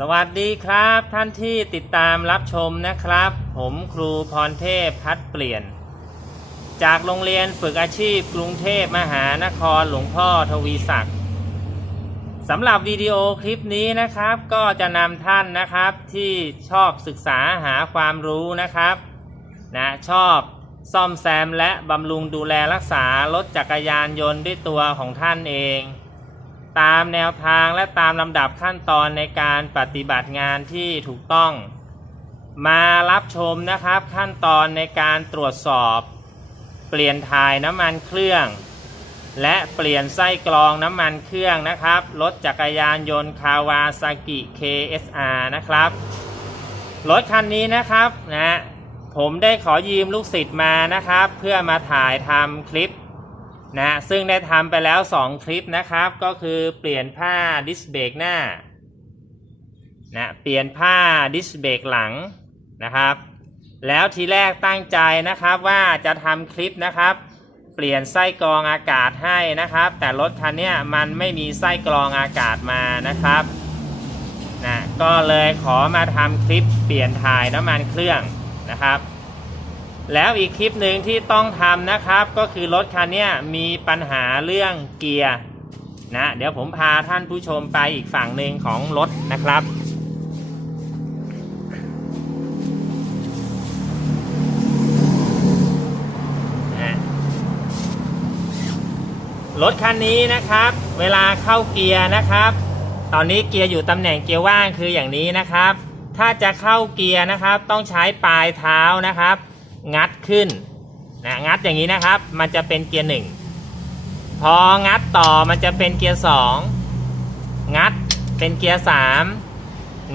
สวัสดีครับท่านที่ติดตามรับชมนะครับ ผมครูพรเทพพัดเปลี่ยน จากโรงเรียนฝึกอาชีพกรุงเทพมหานครหลวงพ่อทวีศักดิ์สำหรับวิดีโอคลิปนี้นะครับ ก็จะนำท่านนะครับที่ชอบศึกษาหาความรู้นะครับนะชอบซ่อมแซมและบำรุงดูแลรักษารถจักรยานยนต์ด้วยตัวของท่านเอง ตามแนวทางและตามลำดับขั้นตอนในการปฏิบัติงานที่ถูกต้อง มารับชมนะครับขั้นตอนในการตรวจสอบ เปลี่ยนถ่ายน้ำมันเครื่อง และเปลี่ยนไส้กรองน้ำมันเครื่องนะครับรถจักรยานยนต์คาวาซากิ KSR นะครับรถคันนี้นะครับนะผมได้ขอยืมลูกศิษย์มานะครับ เพื่อมาถ่ายทำคลิป นะซึ่งได้ทำไปแล้ว 2 คลิปนะครับ ก็คือเปลี่ยนผ้าดิสเบรกหน้านะเปลี่ยนผ้าดิสเบรกหลังนะครับ แล้วทีแรกตั้งใจนะครับว่าจะทำคลิปนะครับ เปลี่ยนไส้กรองอากาศให้นะครับ แต่รถคันนี้มันไม่มีไส้กรองอากาศมานะครับนะก็เลยขอมาทำคลิปเปลี่ยนถ่ายน้ำมันเครื่องนะครับ แล้วอีกคลิปหนึ่งที่ต้องทำนะครับ ก็คือรถคันนี้มีปัญหาเรื่องเกียร์นะเดี๋ยวผมพาท่านผู้ชมไปอีกฝั่งหนึ่งของรถนะครับ รถคันนี้นะครับ เวลาเข้าเกียร์นะครับ ตอนนี้เกียร์อยู่ตำแหน่งเกียร์ว่างคืออย่างนี้นะครับ ถ้าจะเข้าเกียร์นะครับ ต้องใช้ปลายเท้านะครับ งัดขึ้นนะงัดอย่างนี้นะครับ มันจะเป็นเกียร์หนึ่งพองัดต่อมันจะเป็นเกียร์สองงัดเป็นเกียร์สาม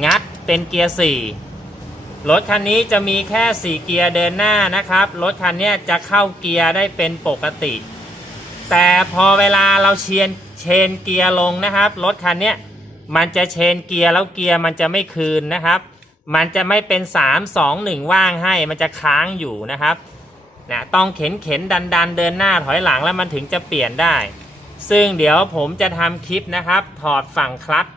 งัดเป็นเกียร์สี่รถคันนี้จะมีแค่ 4 เกียร์เดินหน้านะครับ รถคันนี้จะเข้าเกียร์ได้เป็นปกติ แต่พอเวลาเราเชียนเชนเกียร์ลงนะครับ รถคันนี้มันจะเชนเกียร์แล้วเกียร์มันจะไม่คืนนะครับ มันจะไม่เป็น 3 2 1 ว่างให้มันจะค้างอยู่นะครับนะต้องเข็นเข็นดันดันเดินหน้าถอยหลังแล้วมันถึงจะเปลี่ยนได้ ซึ่งเดี๋ยวผมจะทำคลิปนะครับ ถอดฝั่งคลัตช์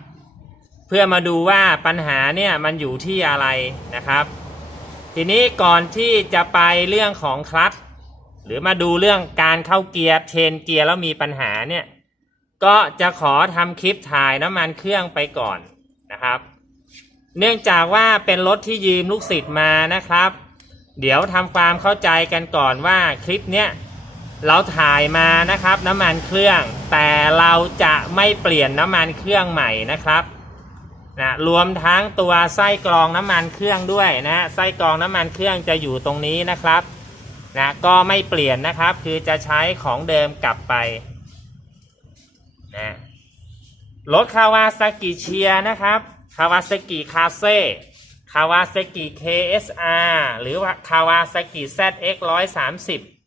เพื่อมาดูว่าปัญหาเนี่ยมันอยู่ที่อะไรนะครับ ทีนี้ก่อนที่จะไปเรื่องของคลัตช์หรือมาดูเรื่องการเข้าเกียร์เชนเกียร์แล้วมีปัญหาเนี่ยก็จะขอทำคลิปถ่ายน้ำมันเครื่องไปก่อนนะครับ เนื่องจากว่าเป็นรถที่ยืมลูกศิษย์มานะครับ เดี๋ยวทำความเข้าใจกันก่อนว่าคลิปเนี้ยเราถ่ายมานะครับ น้ำมันเครื่อง แต่เราจะไม่เปลี่ยนน้ำมันเครื่องใหม่นะครับนะรวมทั้งตัวไส้กรองน้ำมันเครื่องด้วยนะไส้กรองน้ำมันเครื่องจะอยู่ตรงนี้นะครับนะก็ไม่เปลี่ยนนะครับ คือจะใช้ของเดิมกลับไปนะรถคาวาซากิเชียนะครับ คาวาซากิคาเซ่คาวาซากิ KSR หรือว่าคาวาซากิ ZX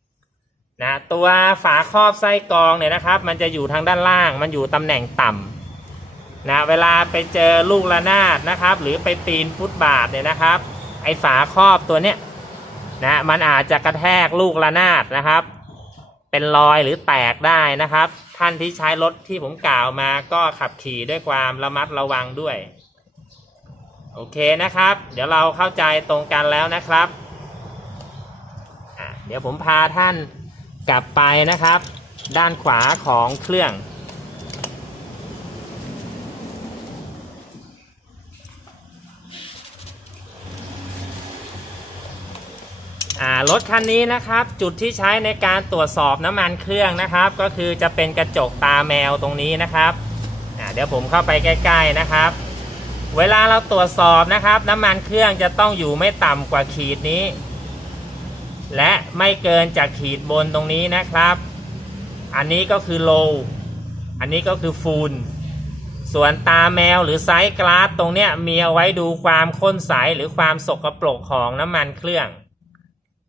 130นะตัวฝาครอบไส้กรองเนี่ยนะครับ มันจะอยู่ทางด้านล่าง มันอยู่ตำแหน่งต่ำนะเวลาไปเจอลูกระนาดนะครับ หรือไปปีนฟุตบาทเนี่ยนะครับ ไอฝาครอบตัวเนี้ยนะมันอาจจะกระแทกลูกระนาดนะครับ เป็นรอยหรือแตกได้นะครับ ท่านที่ใช้รถที่ผมกล่าวมาก็ขับขี่ด้วยความระมัดระวังด้วย โอเคนะครับ เดี๋ยวเราเข้าใจตรงกันแล้วนะครับเดี๋ยวผมพาท่านกลับไปนะครับ ด้านขวาของเครื่องอ่ารถคันนี้นะครับจุดที่ใช้ในการตรวจสอบน้ำมันเครื่องนะครับ ก็คือจะเป็นกระจกตาแมวตรงนี้นะครับเดี๋ยวผมเข้าไปใกล้ ๆนะครับ เวลาเราตรวจสอบนะครับ น้ำมันเครื่องจะต้องอยู่ไม่ต่ำกว่าขีดนี้ และไม่เกินจากขีดบนตรงนี้นะครับ อันนี้ก็คือ low อันนี้ก็คือ full ส่วนตาแมวหรือไซส์กลาสตรงเนี้ยมีเอาไว้ดูความข้นใสหรือความสกปรกของน้ำมันเครื่อง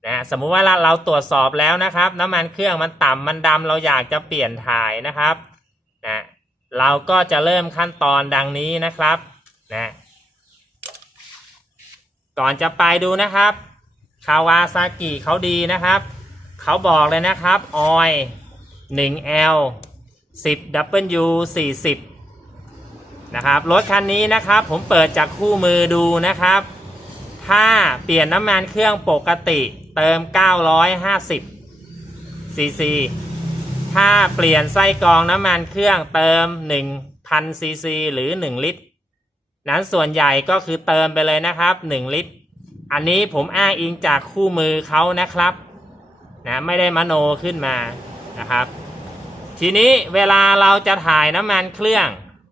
นะสมมุติว่าเราเราตรวจสอบแล้วนะครับ น้ำมันเครื่องมันต่ำมันดำเราอยากจะเปลี่ยนถ่ายนะครับนะเราก็จะเริ่มขั้นตอนดังนี้นะครับ นะก่อนจะไปดูนะครับคาวาซากิเขาดีนะครับ เขาบอกเลยนะครับออย1 L 10 W 40นะครับรถคันนี้นะครับ ผมเปิดจากคู่มือดูนะครับ ถ้าเปลี่ยนน้ำมันเครื่องปกติเติม 950 ซีซี ถ้าเปลี่ยนไส้กรองน้ำมันเครื่องเติม 1,000 ซีซี หรือ 1 ลิตร นั้นส่วนใหญ่ก็คือเติมไปเลยนะครับ 1 ลิตร อันนี้ผมอ้างอิงจากคู่มือเขานะครับนะไม่ได้มโนขึ้นมานะครับ ทีนี้เวลาเราจะถ่ายน้ำมันเครื่อง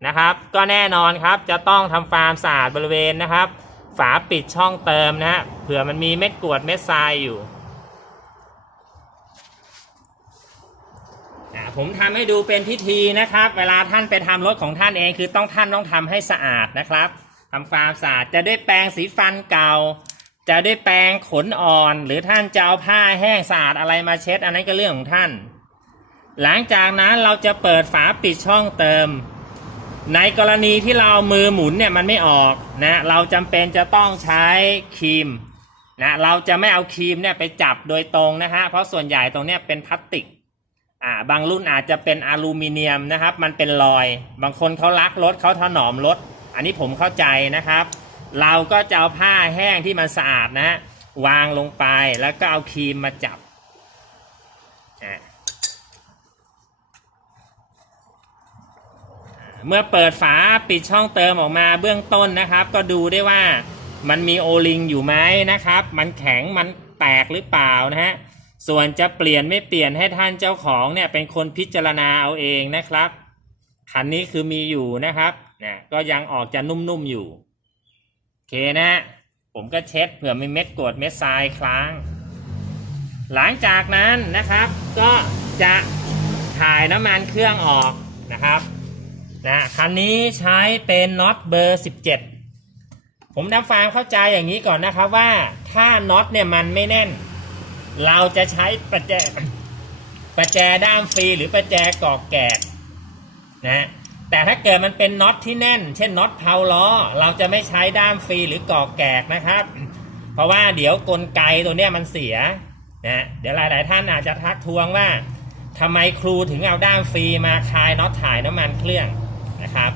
นะครับ ก็แน่นอนครับจะต้องทำความสะอาดบริเวณนะครับ ฝาปิดช่องเติมนะฮะเผื่อมันมีเม็ดกรวดเม็ดทรายอยู่อะ ผมทำให้ดูเป็นพิธีนะครับ เวลาท่านไปทำรถของท่านเองคือต้องท่านต้องทำให้สะอาดนะครับทำความสะอาดจะได้แปรงสีฟันเก่า จะได้แปรงขนอ่อน หรือท่านจะเอาผ้าแห้งสะอาดอะไรมาเช็ด อันนั้นก็เรื่องของท่าน หลังจากนั้นเราจะเปิดฝาปิดช่องเติม ในกรณีที่เรามือหมุนเนี่ยมันไม่ออกนะเราจำเป็นจะต้องใช้ครีมนะเราจะไม่เอาครีมเนี่ยไปจับโดยตรงนะฮะเพราะส่วนใหญ่ตรงเนี้ยเป็นพลาสติก อ่าบางรุ่นอาจจะเป็นอลูมิเนียมนะครับ มันเป็นรอย บางคนเขารักรถเขาถนอมรถ อันนี้ผมเข้าใจนะครับ เราก็จะเอาผ้าแห้งที่มันสะอาดนะฮะวางลงไปแล้วก็เอาครีมมาจับเมื่อเปิดฝาปิดช่องเติมออกมาเบื้องต้นนะครับ ก็ดูได้ว่ามันมีโอลิงอยู่ไหมนะครับ มันแข็งมันแตกหรือเปล่านะฮะ ส่วนจะเปลี่ยนไม่เปลี่ยนให้ท่านเจ้าของเนี่ยเป็นคนพิจารณาเอาเองนะครับคันนี้คือมีอยู่นะครับนะก็ยังออกจะนุ่มๆอยู่โอเคนะ ผมก็เช็ดเผื่อมีเม็ดกรวดเม็ดทรายค้าง หลังจากนั้นนะครับ ก็จะถ่ายน้ำมันเครื่องออกนะครับนะคันนี้ใช้เป็นน็อตเบอร์ 17 ผมทำความเข้าใจอย่างนี้ก่อนนะครับว่าถ้าน็อตเนี่ยมันไม่แน่น เราจะใช้ประแจประแจด้ามฟรีหรือประแจกอกแกกนะแต่ถ้าเกิดมันเป็นน็อตที่แน่น เช่นน็อตเพาล้อ เราจะไม่ใช้ด้ามฟรีหรือกอกแกกนะครับ เพราะว่าเดี๋ยวกลไกตัวเนี้ยมันเสียนะเดี๋ยวหลาย ๆ ท่านอาจจะทักทวงว่าทำไมครูถึงเอาด้ามฟรีมาคลายน็อตถ่ายน้ำมันเครื่องนะครับ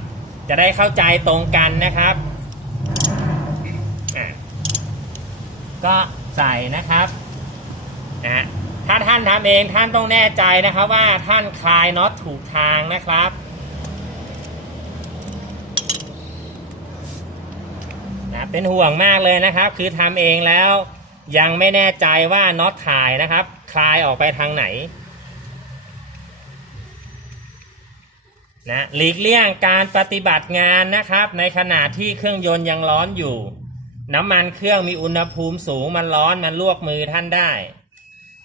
จะได้เข้าใจตรงกันนะครับ ก็ใส่นะครับ นะถ้าท่านทำเองท่านต้องแน่ใจนะครับว่าท่านคลายน็อตถูกทางนะครับนะเป็นห่วงมากเลยนะครับ คือทำเองแล้วยังไม่แน่ใจว่าน็อตถ่ายนะครับ คลายออกไปทางไหนนะหลีกเลี่ยงการปฏิบัติงานนะครับ ในขณะที่เครื่องยนต์ยังร้อนอยู่ น้ำมันเครื่องมีอุณหภูมิสูงมันร้อนมันลวกมือท่านได้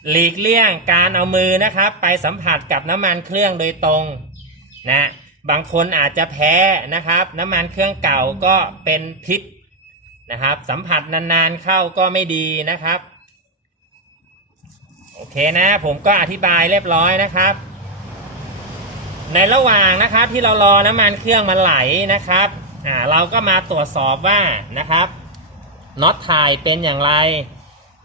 หลีกเลี่ยงการเอามือนะครับ ไปสัมผัสกับน้ำมันเครื่องโดยตรงนะบางคนอาจจะแพ้นะครับ น้ำมันเครื่องเก่าก็เป็นพิษนะครับ สัมผัสนานๆเข้าก็ไม่ดีนะครับ โอเคนะผมก็อธิบายเรียบร้อยนะครับ ในระหว่างนะครับที่เรารอน้ำมันเครื่องมันไหลนะครับอ่าเราก็มาตรวจสอบว่านะครับน็อตถ่ายเป็นอย่างไร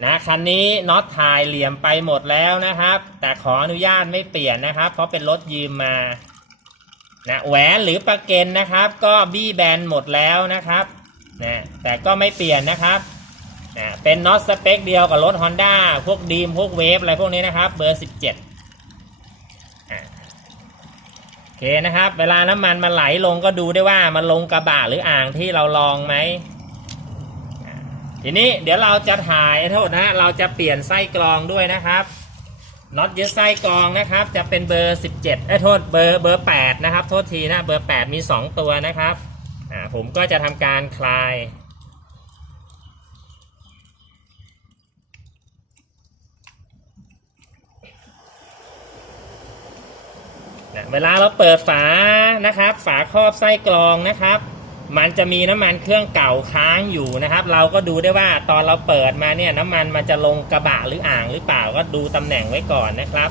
นะคันนี้น็อตถ่ายเหลี่ยมไปหมดแล้วนะครับ แต่ขออนุญาตไม่เปลี่ยนนะครับ เพราะเป็นรถยืมมานะแหวนหรือประเก็นนะครับ ก็บี้แบนหมดแล้วนะครับนะแต่ก็ไม่เปลี่ยนนะครับอ่าเป็นน็อตสเปคเดียวกับรถ Honda พวกดีมพวกเวฟอะไรพวกนี้นะครับ เบอร์ 17โอเคนะครับ เวลาน้ำมันมันไหลลงก็ดูได้ว่ามันลงกระบะหรืออ่างที่เราลองไหม ทีนี้เดี๋ยวเราจะถ่ายโทษนะ เราจะเปลี่ยนไส้กรองด้วยนะครับน็อตยึดไส้กรองนะครับ จะเป็นเบอร์ 17เอ้โทษเบอร์เบอร์ 8 นะครับ โทษทีนะเบอร์ 8 มี 2 ตัวนะครับอ่าผมก็จะทำการคลายเวลาเราเปิดฝานะครับ ฝาครอบไส้กรองนะครับ มันจะมีน้ำมันเครื่องเก่าค้างอยู่นะครับ เราก็ดูได้ว่าตอนเราเปิดมาเนี่ยน้ำมันมันจะลงกระบะหรืออ่างหรือเปล่าก็ดูตำแหน่งไว้ก่อนนะครับ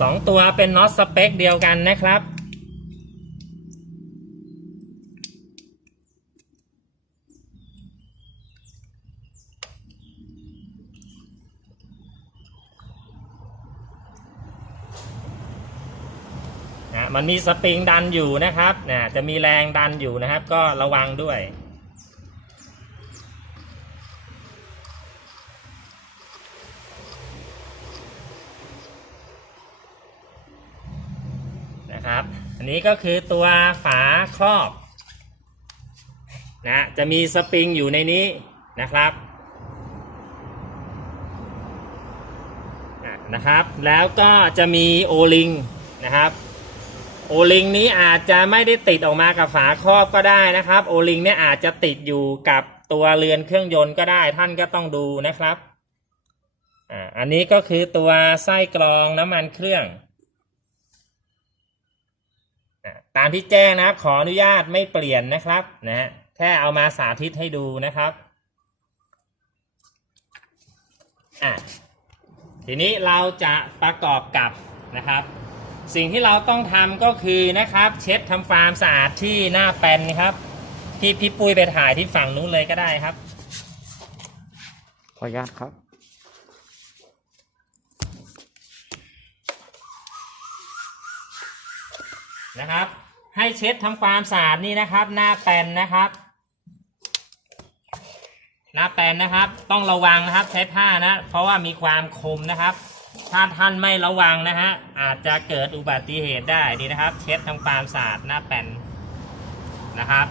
สองตัวเป็นน็อตสเปคเดียวกันนะครับ มันมีสปริงดันอยู่นะครับนะจะมีแรงดันอยู่นะครับ ก็ระวังด้วย นะครับ อันนี้ก็คือตัวฝาครอบนะจะมีสปริงอยู่ในนี้นะครับนะครับ แล้วก็จะมีโอลิงนะครับ โอลิงนี้อาจจะไม่ได้ติดออกมากับฝาครอบก็ได้นะครับ โอลิงเนี่ยอาจจะติดอยู่กับตัวเรือนเครื่องยนต์ก็ได้ท่านก็ต้องดูนะครับอ่าอันนี้ก็คือตัวไส้กรองน้ำมันเครื่องตามที่แจ้งนะครับ ขออนุญาตไม่เปลี่ยนนะครับนะฮะแค่เอามาสาธิตให้ดูนะครับอะทีนี้เราจะประกอบกับนะครับ สิ่งที่เราต้องทำก็คือนะครับ เช็ดทำความสะอาดที่หน้าแปลนครับ ที่พี่ปุ้ยไปถ่ายที่ฝั่งนู้นเลยก็ได้ครับ ขออนุญาตครับนะครับ ให้เช็ดทำความสะอาดนี่นะครับ หน้าแปลนนะครับ หน้าแปลนนะครับ ต้องระวังนะครับใช้ผ้านะ เพราะว่ามีความคมนะครับ ถ้าท่านไม่ระวังนะฮะ อาจจะเกิดอุบัติเหตุได้ดีนะครับ เช็ดทำความสะอาดหน้าแปลนนะครับ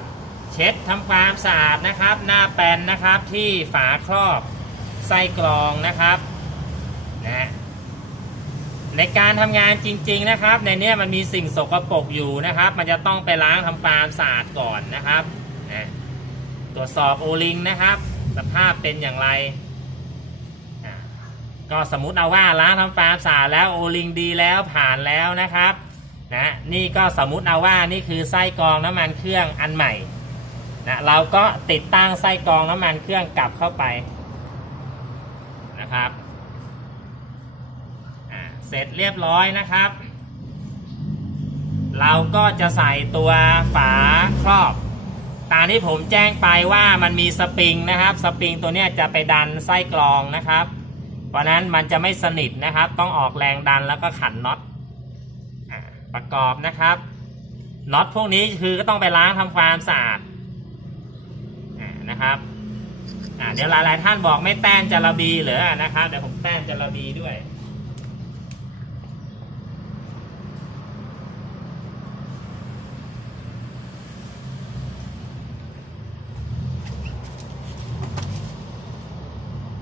เช็ดทำความสะอาดนะครับ หน้าแปลนนะครับที่ฝาครอบไส้กรองนะครับนะในการทำงานจริง ๆนะครับ ในนี้มันมีสิ่งสกปรกอยู่นะครับ มันจะต้องไปล้างทำความสะอาดก่อนนะครับนะตรวจสอบโอลิงนะครับ สภาพเป็นอย่างไร ก็สมมุติเอาว่าล้างทำความสะอาดแล้วโอลิงดีแล้วผ่านแล้วนะครับนะนี่ก็สมมุติเอาว่านี่คือไส้กรองน้ำมันเครื่องอันใหม่นะเราก็ติดตั้งไส้กรองน้ำมันเครื่องกลับเข้าไปนะครับอ่าเสร็จเรียบร้อยนะครับ เราก็จะใส่ตัวฝาครอบตามที่ผมแจ้งไปว่ามันมีสปริงนะครับ สปริงตัวเนี้ยจะไปดันไส้กรองนะครับ เพราะนั้นมันจะไม่สนิทนะครับ ต้องออกแรงดันแล้วก็ขันน็อตประกอบนะครับน็อตพวกนี้คือก็ต้องไปล้างทำความสะอาดนะครับเดี๋ยวหลายๆท่านบอกไม่แต้มจะระบีหรือนะครับเดี๋ยวผมแต้มจะระบีด้วย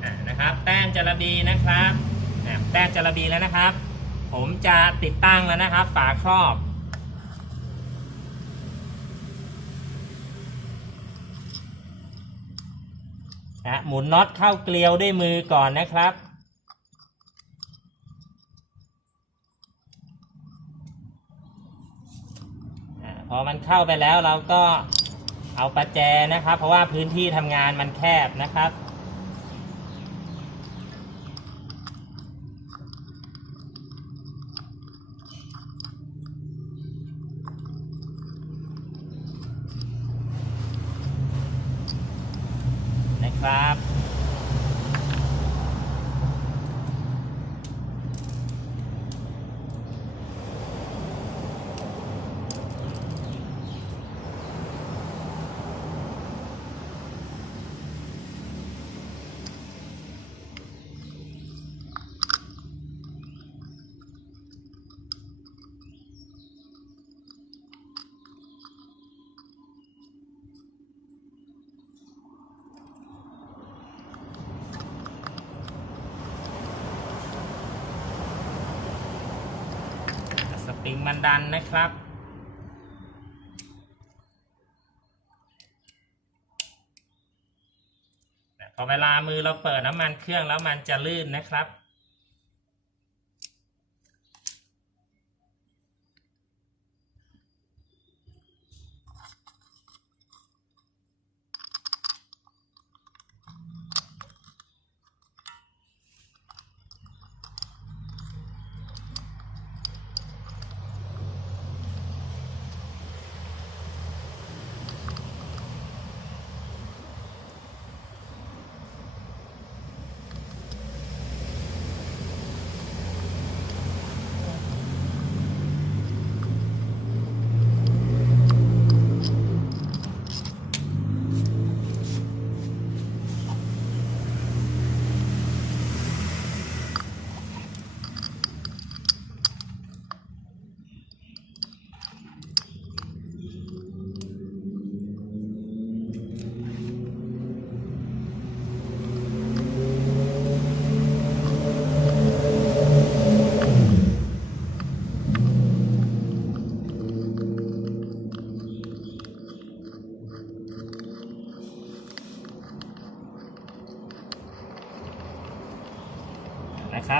อะ นะครับ แต้มจาระบีนะครับแต้มจาระบีแล้วนะครับ ผมจะติดตั้งแล้วนะครับ ฝาครอบอะหมุนน็อตเข้าเกลียวด้วยมือก่อนนะครับ พอมันเข้าไปแล้วเราก็เอาประแจนะครับ เพราะว่าพื้นที่ทำงานมันแคบนะครับ ครับ มันดันนะครับ พอเวลามือเราเปิดน้ำมันเครื่องแล้วมันจะลื่นนะครับ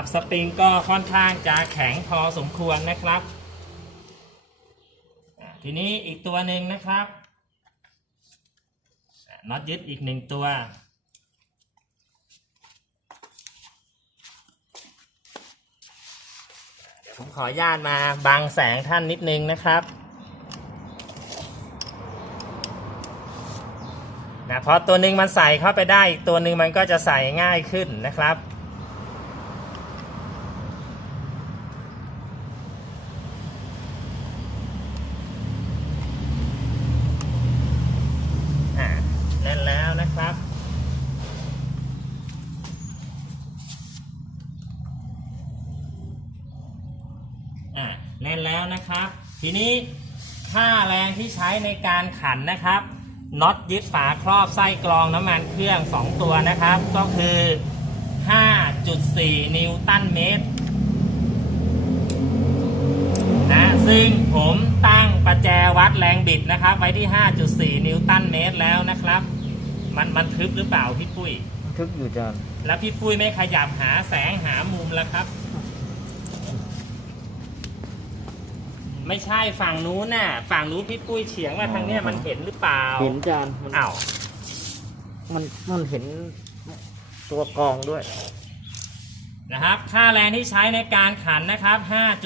ครับสปริงก็ค่อนข้างจะแข็งพอสมควรนะครับ ทีนี้อีกตัวหนึ่งนะครับน็อตยึดอีกหนึ่งตัวเดี๋ยวผมขออนุญาตมาบังแสงท่านนิดนึงนะครับนะพอตัวหนึ่งมันใส่เข้าไปได้อีกตัวหนึ่งมันก็จะใส่ง่ายขึ้นนะครับ อ่าแน่นแล้วนะครับ อ่าแน่นแล้ว นะครับทีนี้ค่าแรงที่ใช้ในการขันนะครับน็อตยึดฝาครอบไส้กรองน้ำมันเครื่อง 2 ตัวนะครับ ก็คือ 5.4 นิวตันเมตรนะซึ่งผมตั้งประแจวัดแรงบิดนะครับ ไว้ที่ 5.4 นิวตันเมตรแล้วนะครับ มันมันทึบหรือเปล่าพี่ปุ้ย ทึกอยู่จานแล้วพี่ปุ้ยไม่ขยับหาแสงหามุมแล้วครับ ไม่ใช่ฝั่งนู้นน่ะ ฝั่งนู้นพี่ปุ้ยเฉียงมาทางเนี้ยมันเห็นหรือเปล่าเห็นจานมันอ้าวมันมันเห็นตัวกรองด้วยนะครับ ค่าแรงที่ใช้ในการขันนะครับ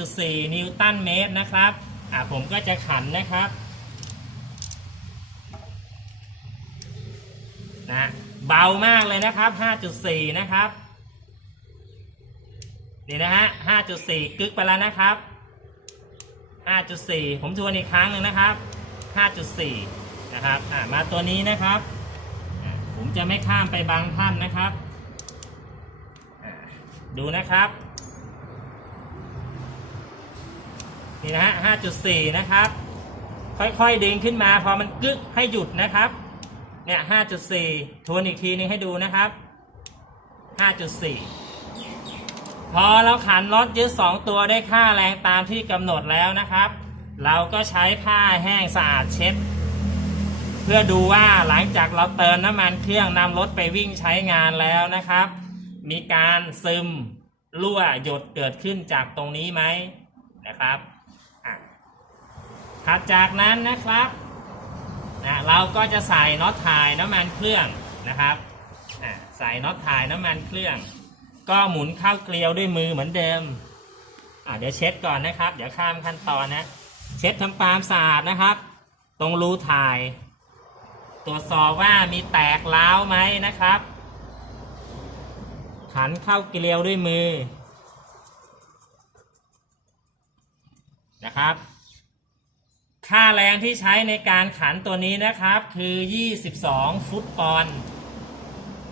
5.4 นิวตันเมตรนะครับ อ่าผมก็จะขันนะครับนะเบามากเลยนะครับ 5.4 นะครับ นี่นะฮะ 5.4 กึกไปแล้วนะครับ 5.4 ผมทวนอีกครั้งหนึ่งนะครับ 5.4 นะครับอ่ามาตัวนี้นะครับ ผมจะไม่ข้ามไปบางท่านนะครับ ดูนะครับ นี่นะฮะ 5.4 นะครับ ค่อยๆดึงขึ้นมา พอมันกึกให้หยุดนะครับ เนี่ย 5.4 ทวนอีกทีนึงให้ดูนะครับ 5.4 พอเราขันน็อตยึด2 ตัวได้ค่าแรงตามที่กำหนดแล้วนะครับ เราก็ใช้ผ้าแห้งสะอาดเช็ด เพื่อดูว่าหลังจากเราเติมน้ำมันเครื่องนำรถไปวิ่งใช้งานแล้วนะครับ มีการซึมรั่วหยดเกิดขึ้นจากตรงนี้ไหมนะครับถัดจากนั้นนะครับนะเราก็จะใส่น็อตถ่ายน้ำมันเครื่องนะครับใส่น็อตถ่ายน้ำมันเครื่อง ก็หมุนเข้าเกลียวด้วยมือเหมือนเดิม อะเดี๋ยวเช็ดก่อนนะครับ เดี๋ยวข้ามขั้นตอนนะ เช็ดทำความสะอาดนะครับ ตรงรูถ่าย ตรวจสอบว่ามีแตกร้าวไหมนะครับ ขันเข้าเกลียวด้วยมือ นะครับ ค่าแรงที่ใช้ในการขันตัวนี้นะครับ คือ 22 ฟุตปอนด์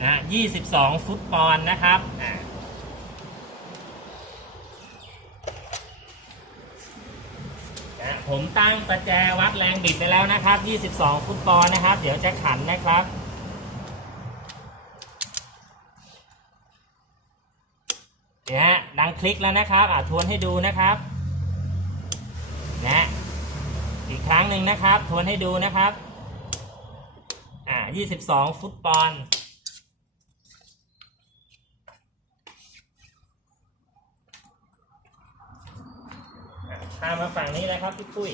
นะ22 ฟุตปอนด์นะครับอ่านะ ผมตั้งประแจวัดแรงบิดไปแล้วนะครับ 22 ฟุตปอนนะครับ เดี๋ยวจะขันนะครับ เนี่ยฮะดังคลิกแล้วนะครับ อ่าทวนให้ดูนะครับนะอีกครั้งหนึ่งนะครับ ทวนให้ดูนะครับ อ่า 22 ฟุตปอนด์ อ่ามาฝั่งนี้เลยครับพี่ปุ้ย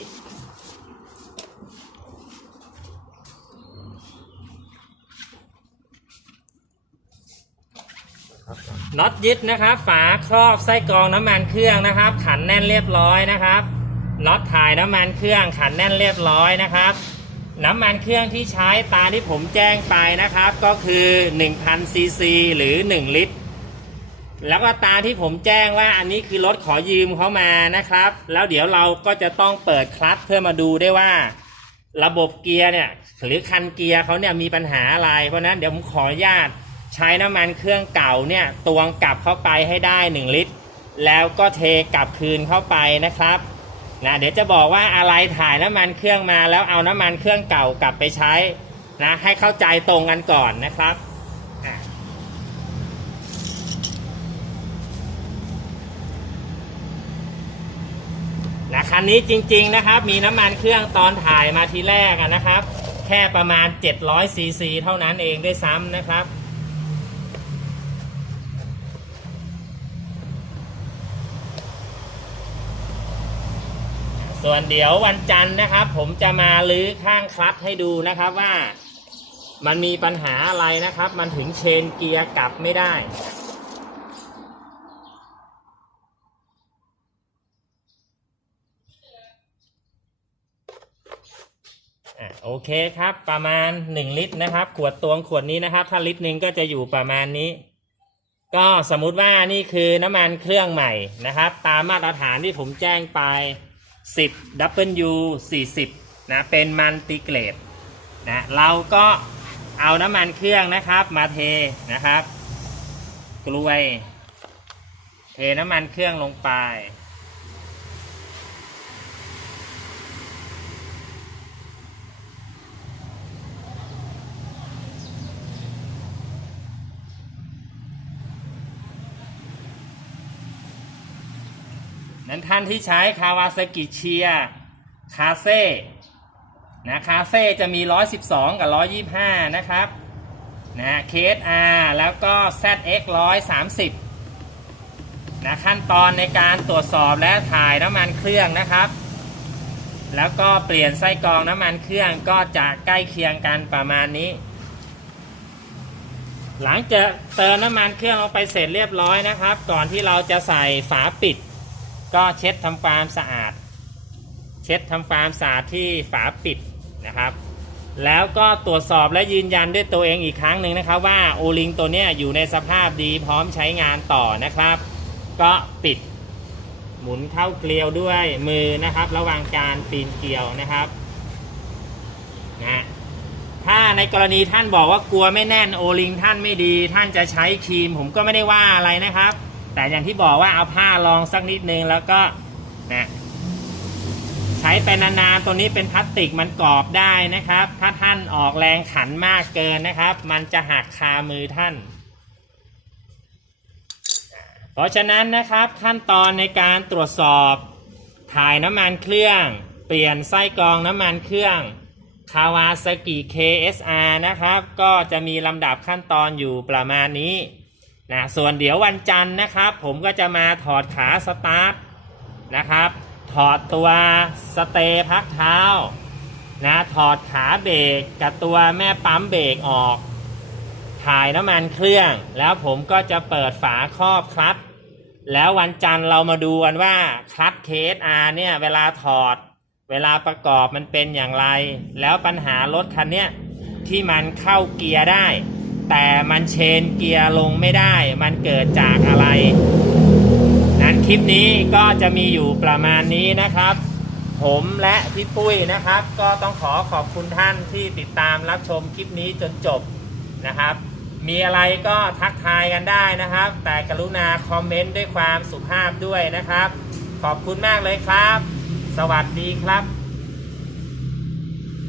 น็อตยึดนะครับ ฝาครอบไส้กรองน้ำมันเครื่องนะครับ ขันแน่นเรียบร้อยนะครับน็อตถ่ายน้ำมันเครื่องขันแน่นเรียบร้อยนะครับ น้ำมันเครื่องที่ใช้ตาที่ผมแจ้งไปนะครับ ก็คือ 1,000ซีซีหรือ 1 ลิตร แล้วก็ตามที่ผมแจ้งว่าอันนี้คือรถขอยืมเขามานะครับ แล้วเดี๋ยวเราก็จะต้องเปิดคลัตช์เพื่อมาดูได้ว่า ระบบเกียร์เนี่ย หรือคันเกียร์เขาเนี่ยมีปัญหาอะไรเพราะฉะนั้นเดี๋ยวผมขออนุญาตใช้น้ำมันเครื่องเก่าเนี่ยตวงกลับเข้าไปให้ได้ 1 ลิตร แล้วก็เทกลับคืนเข้าไปนะครับนะเดี๋ยวจะบอกว่าอะไรถ่ายน้ำมันเครื่องมาแล้วเอาน้ำมันเครื่องเก่ากลับไปใช้นะให้เข้าใจตรงกันก่อนนะครับ คันนี้จริงๆนะครับ มีน้ำมันเครื่องตอนถ่ายมาทีแรกนะครับ แค่ประมาณ 700ซีซีเท่านั้นเองได้ซ้ำนะครับ ส่วนเดี๋ยววันจันทร์นะครับ ผมจะมาลื้อข้างคลัตช์ให้ดูนะครับว่ามันมีปัญหาอะไรนะครับ มันถึงเชนเกียร์กลับไม่ได้ โอเคครับ ประมาณ1ลิตรนะครับ ขวดตวงขวดนี้นะครับ ถ้าลิตรหนึ่งก็จะอยู่ประมาณนี้ ก็สมมุติว่านี่คือน้ำมันเครื่องใหม่นะครับ ตามมาตรฐานที่ผมแจ้งไป 10 W 40นะเป็นมันติเกรดนะเราก็เอาน้ำมันเครื่องนะครับ มาเทนะครับ กลวย เทน้ำมันเครื่องลงไป นั้นท่านที่ใช้คาวาซากิเชียคาเซ่นะคาเซ่จะมี 112 กับ 125 นะครับนะ KSR แล้วก็ ZX 130นะขั้นตอนในการตรวจสอบและถ่ายน้ำมันเครื่องนะครับ แล้วก็เปลี่ยนไส้กรองน้ำมันเครื่องก็จะใกล้เคียงกันประมาณนี้ หลังจากเติมน้ำมันเครื่องลงไปเสร็จเรียบร้อยนะครับ ก่อนที่เราจะใส่ฝาปิด ก็เช็ดทำความสะอาด เช็ดทำความสะอาดที่ฝาปิดนะครับ แล้วก็ตรวจสอบและยืนยันด้วยตัวเองอีกครั้งหนึ่งนะครับ ว่าโอลิงตัวเนี้ยอยู่ในสภาพดีพร้อมใช้งานต่อนะครับ ก็ปิดหมุนเข้าเกลียวด้วยมือนะครับ ระหว่างการปีนเกลียวนะครับนะถ้าในกรณีท่านบอกว่ากลัวไม่แน่นโอลิงท่านไม่ดี ท่านจะใช้ครีม ผมก็ไม่ได้ว่าอะไรนะครับ แต่อย่างที่บอกว่าเอาผ้ารองสักนิดนึงแล้วก็นะใช้ไปนานๆ ตัวนี้เป็นพลาสติกมันกรอบได้นะครับ ถ้าท่านออกแรงขันมากเกินนะครับ มันจะหักคามือท่าน เพราะฉะนั้นนะครับขั้นตอนในการตรวจสอบ ถ่ายน้ำมันเครื่อง เปลี่ยนไส้กรองน้ำมันเครื่องคาวาซากิ KSR นะครับ ก็จะมีลำดับขั้นตอนอยู่ประมาณนี้ นะส่วนเดี๋ยววันจันทร์นะครับ ผมก็จะมาถอดขาสตาร์ทนะครับ ถอดตัวสเตย์พักเท้านะถอดขาเบรกกับตัวแม่ปั๊มเบรกออกถ่ายน้ำมันเครื่อง แล้วผมก็จะเปิดฝาครอบคลัตแล้ววันจันทร์เรามาดูกันว่าคลัตช์ KSR เนี่ยเวลาถอด เวลาประกอบมันเป็นอย่างไร แล้วปัญหารถคันเนี้ยที่มันเข้าเกียร์ได้ แต่มันเชนเกียร์ลงไม่ได้ มันเกิดจากอะไร นั้นคลิปนี้ก็จะมีอยู่ประมาณนี้นะครับ ผมและพี่ปุ้ยนะครับ ก็ต้องขอขอบคุณท่านที่ติดตามรับชมคลิปนี้จนจบนะครับ มีอะไรก็ทักทายกันได้นะครับ แต่กรุณาคอมเมนต์ด้วยความสุภาพด้วยนะครับ ขอบคุณมากเลยครับ สวัสดีครับ